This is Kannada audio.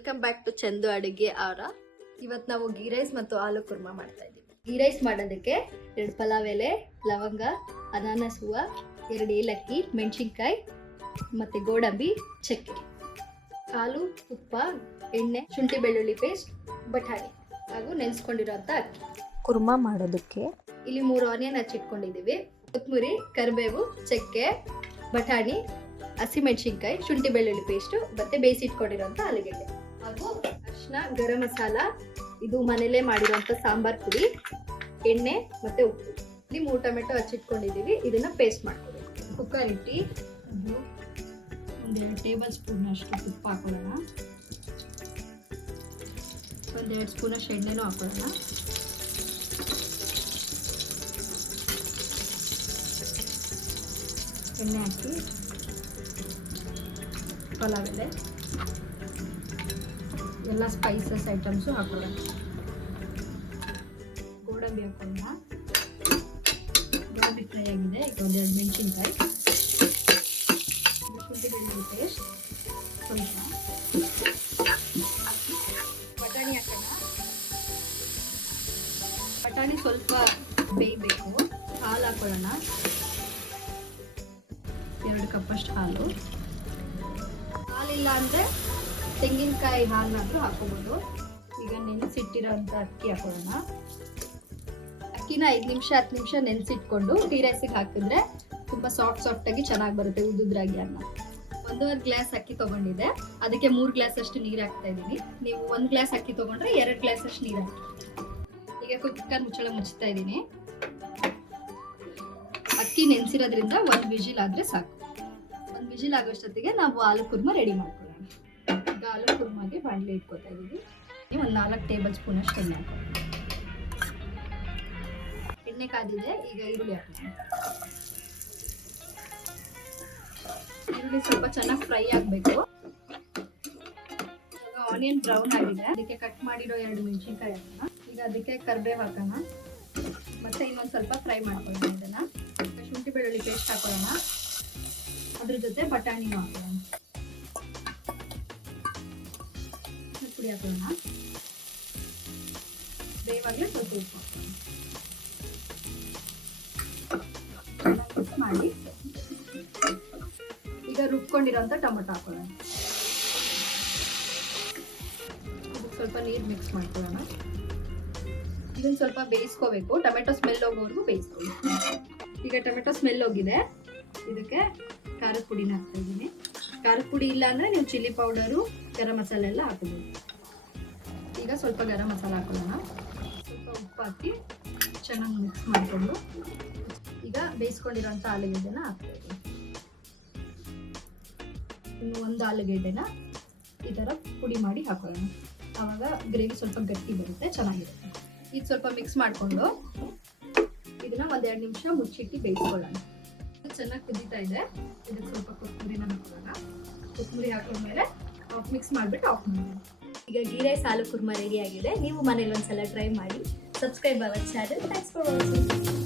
ವೆಲ್ಕಮ್ ಬ್ಯಾಕ್ ಟು ಚಂದು ಅಡುಗೆ ಅವರ. ಇವತ್ತು ನಾವು ಗೀ ರೈಸ್ ಮತ್ತು ಆಲೂ ಕುರ್ಮಾ ಮಾಡ್ತಾ ಇದ್ದೀವಿ. ಗೀ ರೈಸ್ ಮಾಡೋದಕ್ಕೆ 2 ಪಲಾವ್ ಎಲೆ, ಲವಂಗ, ಅನಾನಸ್ ಹೂವು, 2 ಏಲಕ್ಕಿ, ಮೆಣಸಿನ್ಕಾಯಿ ಮತ್ತು ಗೋಡಂಬಿ, ಚಕ್ಕೆ, ಹಾಲು, ತುಪ್ಪ, ಎಣ್ಣೆ, ಶುಂಠಿ ಬೆಳ್ಳುಳ್ಳಿ ಪೇಸ್ಟ್, ಬಟಾಣಿ ಹಾಗೂ ನೆನೆಸ್ಕೊಂಡಿರೋಂಥ ಅಕ್ಕಿ. ಕುರ್ಮಾ ಮಾಡೋದಕ್ಕೆ ಇಲ್ಲಿ 3 ಆನಿಯನ್ ಹಚ್ಚಿಟ್ಕೊಂಡಿದ್ದೀವಿ. ಕೊತ್ತಂಬರಿ, ಕರಿಬೇವು, ಚಕ್ಕೆ, ಬಟಾಣಿ, ಹಸಿಮೆಣಸಿನ್ಕಾಯಿ, ಶುಂಠಿ ಬೆಳ್ಳುಳ್ಳಿ ಪೇಸ್ಟು ಮತ್ತು ಬೇಯಿಸಿಟ್ಕೊಂಡಿರೋಂಥ ಆಲೂಗೆಡ್ಡೆ ಹಾಗೂ ಅರಿಶಿನ, ಗರಂ ಮಸಾಲ, ಇದು ಮನೇಲೇ ಮಾಡಿರೋಂಥ ಸಾಂಬಾರ್ ಪುಡಿ, ಎಣ್ಣೆ ಮತ್ತು ಉಪ್ಪು. ಇಲ್ಲಿ 3 ಟೊಮೆಟೊ ಹಚ್ಚಿಟ್ಕೊಂಡಿದ್ದೀವಿ. ಇದನ್ನು ಪೇಸ್ಟ್ ಮಾಡ್ಕೊಬೇಕು. ಕುಕ್ಕರ್ ಇಟ್ಟು 1 ಟೇಬಲ್ ಸ್ಪೂನ್ ಅಷ್ಟು ತುಪ್ಪ ಹಾಕೊಳ್ಳೋಣ. 1 ಸ್ಪೂನಷ್ಟು ಎಣ್ಣೆನೂ ಹಾಕೊಳ್ಳೋಣ. ಎಣ್ಣೆ ಹಾಕಿ ಪಲಾವ್ ಎಲೆ ಎಲ್ಲ ಸ್ಪೈಸಸ್ ಐಟಮ್ಸು ಹಾಕೊಳ್ಳೋಣ. ಗೋಡಂಬಿ ಹಾಕೊಳ್ಳೋಣ. ಗೋಡಂಬಿ ಫ್ರೈ ಆಗಿದೆ. ಈಗ 2 ಮೆಣಸಿನ್ಕಾಯಿ, ಶುಂಠಿ ಬೆಳ್ಳುಳ್ಳಿ ಪೇಸ್ಟ್, ಸ್ವಲ್ಪ ಬಟಾಣಿ ಹಾಕೋಣ. ಬಟಾಣಿ ಸ್ವಲ್ಪ ಬೇಯಬೇಕು. ಹಾಲು ಹಾಕೊಳ್ಳೋಣ. 2 ಕಪ್ಪಷ್ಟು ಹಾಲು. ಹಾಲಿಲ್ಲ ಅಂದರೆ ತೆಂಗಿನಕಾಯಿ ಹಾಲನ್ನಾದರೂ ಹಾಕೋಬೋದು. ಈಗ ನೆನೆಸಿಟ್ಟಿರೋಂಥ ಅಕ್ಕಿ ಹಾಕೊಳ್ಳೋಣ. ಅಕ್ಕಿನ 5 ನಿಮಿಷ 10 ನಿಮಿಷ ನೆನೆಸಿಟ್ಕೊಂಡು ಟೀ ರೈಸಿಗೆ ಹಾಕಿದ್ರೆ ತುಂಬ ಸಾಫ್ಟಾಗಿ ಚೆನ್ನಾಗಿ ಬರುತ್ತೆ. ಉದ್ದುದ್ರಾಗಿ ಅನ್ನ. 1.5 ಗ್ಲಾಸ್ ಅಕ್ಕಿ ತೊಗೊಂಡಿದ್ದೆ. ಅದಕ್ಕೆ 3 ಗ್ಲಾಸಷ್ಟು ನೀರು ಹಾಕ್ತಾ ಇದ್ದೀನಿ. ನೀವು 1 ಗ್ಲಾಸ್ ಅಕ್ಕಿ ತೊಗೊಂಡ್ರೆ 2 ಗ್ಲಾಸಷ್ಟು ನೀರು ಹಾಕಿ. ಈಗ ಕುಕ್ಕರ್ ಮುಚ್ಚಳ ಮುಚ್ತಾ ಇದ್ದೀನಿ. ಅಕ್ಕಿ ನೆನೆಸಿರೋದ್ರಿಂದ 1 ವಿಜಿಲ್ ಆದರೆ ಸಾಕು. 1 ವಿಜಿಲ್ ಆಗೋಷ್ಟೊತ್ತಿಗೆ ನಾವು ಆಲೂ ಕುರ್ಮಾ ರೆಡಿ ಮಾಡ್ಕೊಳ್ಳೋಣ. ಈಗ ಆಲೂ ಕುರ್ಮಾಗೆ ಬಾಣಲೆ ಇಟ್ಕೊತಾ ಇದ್ದೀವಿ. 1 4 ಟೇಬಲ್ ಸ್ಪೂನ್ ಅಷ್ಟು ಎಣ್ಣೆ ಹಾಕೋಣ. ಎಣ್ಣೆ ಕಾದಿದೆ. ಈಗ ಈರುಳ್ಳಿ ಹಾಕೋಣ. ಈರುಳ್ಳಿ ಸ್ವಲ್ಪ ಚೆನ್ನಾಗಿ ಫ್ರೈ ಆಗಬೇಕು. ಈಗ ಆನಿಯನ್ ಬ್ರೌನ್ ಆಗಿದೆ. ಅದಕ್ಕೆ ಕಟ್ ಮಾಡಿರೋ 2 ಮೆಣಸಿನ್ಕಾಯಿ ಹಾಕೋಣ. ಈಗ ಅದಕ್ಕೆ ಕರಿಬೇವು ಹಾಕೋಣ. ಮತ್ತೆ ಇನ್ನೊಂದು ಸ್ವಲ್ಪ ಫ್ರೈ ಮಾಡ್ಕೊಳ್ಳೋಣ. ಇದನ್ನು ಶುಂಠಿ ಬೆಳ್ಳುಳ್ಳಿ ಪೇಸ್ಟ್ ಹಾಕೊಳ್ಳೋಣ. ಅದ್ರ ಜೊತೆ ಬಟಾಣಿನೂ ಹಾಕೋಣ. ಪುಡಿ ಹಾಕೋಣ. ಬೇವಾಗಲೇ ಸ್ವಲ್ಪ ಉಪ್ಪು ಹಾಕೋಣ. ಮಾಡಿ ಈಗ ರುಬ್ಕೊಂಡಿರೋಂಥ ಟೊಮೊಟೊ ಹಾಕೊಳ್ಳೋಣ. ಇದಕ್ಕೆ ಸ್ವಲ್ಪ ನೀರು ಮಿಕ್ಸ್ ಮಾಡ್ಕೊಳ್ಳೋಣ. ಇದನ್ನು ಸ್ವಲ್ಪ ಬೇಯಿಸ್ಕೋಬೇಕು. ಟೊಮೆಟೊ ಸ್ಮೆಲ್ ಹೋಗೋವರೆಗೂ ಬೇಯಿಸ್ಕೋಬೇಕು. ಈಗ ಟೊಮೆಟೊ ಸ್ಮೆಲ್ ಹೋಗಿದೆ. ಇದಕ್ಕೆ ಖಾರದ ಪುಡಿನ ಹಾಕ್ತಾ ಇದ್ದೀನಿ. ಖಾರದ ಪುಡಿ ಇಲ್ಲ ಅಂದರೆ ನೀವು ಚಿಲ್ಲಿ ಪೌಡರು, ಗರಂ ಮಸಾಲೆ ಎಲ್ಲ ಹಾಕೋಬೋದು. ಈಗ ಸ್ವಲ್ಪ ಗರಂ ಮಸಾಲ ಹಾಕೊಳ್ಳೋಣ. ಸ್ವಲ್ಪ ಉಪ್ಪು ಹಾಕಿ ಚೆನ್ನಾಗಿ ಮಿಕ್ಸ್ ಮಾಡಿಕೊಂಡು ಈಗ ಬೇಯಿಸ್ಕೊಂಡಿರೋಂಥ ಆಲೂಗೆಡ್ಡೆನ ಹಾಕ್ತಾ ಇದ್ದೀನಿ. ಇನ್ನು 1 ಆಲೂಗೆಡ್ಡೆನ ಈ ಥರ ಪುಡಿ ಮಾಡಿ ಹಾಕೊಳ್ಳೋಣ. ಆವಾಗ ಗ್ರೇವಿ ಸ್ವಲ್ಪ ಗಟ್ಟಿ ಬರುತ್ತೆ, ಚೆನ್ನಾಗಿರುತ್ತೆ. ಈಗ ಸ್ವಲ್ಪ ಮಿಕ್ಸ್ ಮಾಡಿಕೊಂಡು ಇದನ್ನ 1-2 ನಿಮಿಷ ಮುಚ್ಚಿಟ್ಟು ಬೇಯಿಸ್ಕೊಳ್ಳೋಣ. ಚೆನ್ನಾಗಿ ಕುದೀತಾ ಇದೆ. ಇದಕ್ಕೆ ಸ್ವಲ್ಪ ಕೊತ್ತಂಬರಿನ ಹಾಕೋಣ. ಕೊತ್ತಂಬರಿ ಹಾಕೊಂಡ್ಮೇಲೆ ಮಿಕ್ಸ್ ಮಾಡಿಬಿಟ್ಟು ಆಫ್ ಮಾಡೋಣ. ಈಗ ಗೀ ರೈಸ್ ಆಲೂ ಕುರ್ಮಾ ರೆಡಿ ಆಗಿದೆ. ನೀವು ಮನೇಲಿ ಒಂದ್ಸಲ ಟ್ರೈ ಮಾಡಿ. Subscribe our channel. Thanks for watching.